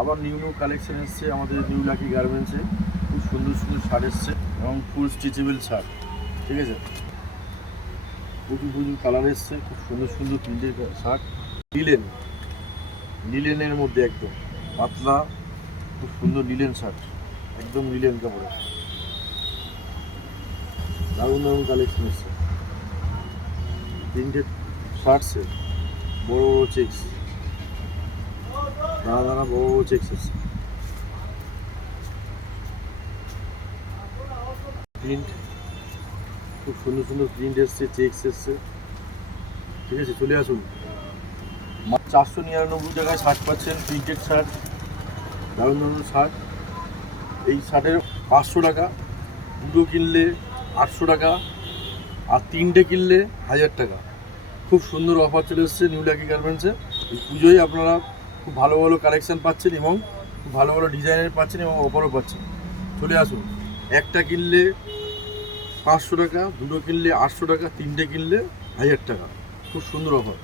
আবার new collection এসছে আমাদের নিউ লাকি গার্মেন্টসে। খুব সুন্দর সুন্দর শার্ট এসছে এবং ফুল স্ট্রেচেবল শার্ট, ঠিক আছে। প্রচুর প্রচুর কালার এসছে, খুব সুন্দর সুন্দর প্রিন্টের শার্ট। লিলেনের মধ্যে একদম পাতলা খুব সুন্দর লিলেন শার্ট, একদম লিলেন কাপড়ে দারুণ দারুণ কালেকশন এসছে। প্রিন্টেড শার্টসে বড় বড় চেক্স, দানা দানা বড় বড় চেক্স এসছে। প্রিন্ট খুব সুন্দর সুন্দর প্রিন্ট এসছে, চেক্স এসছে, ঠিক আছে। চলে আসুন, 499 টাকায় শার্ট পাচ্ছেন, প্রিন্টেড শার্ট, দারুণ দারুণ শার্ট। এই শার্টের 500 টাকা, দুটো কিনলে 800 টাকা, আর 3টে কিনলে 1000 টাকা। খুব সুন্দর অফার চলে এসছে নিউ লাকি গার্মেন্টসে। এই পুজোয় আপনারা খুব ভালো ভালো কালেকশান পাচ্ছেন এবং খুব ভালো ভালো ডিজাইনের পাচ্ছেন এবং অফারও পাচ্ছেন। চলে আসুন, একটা কিনলে 500 টাকা, দুটো কিনলে 800 টাকা, 3টে কিনলে 1000 টাকা। খুব সুন্দর অফার।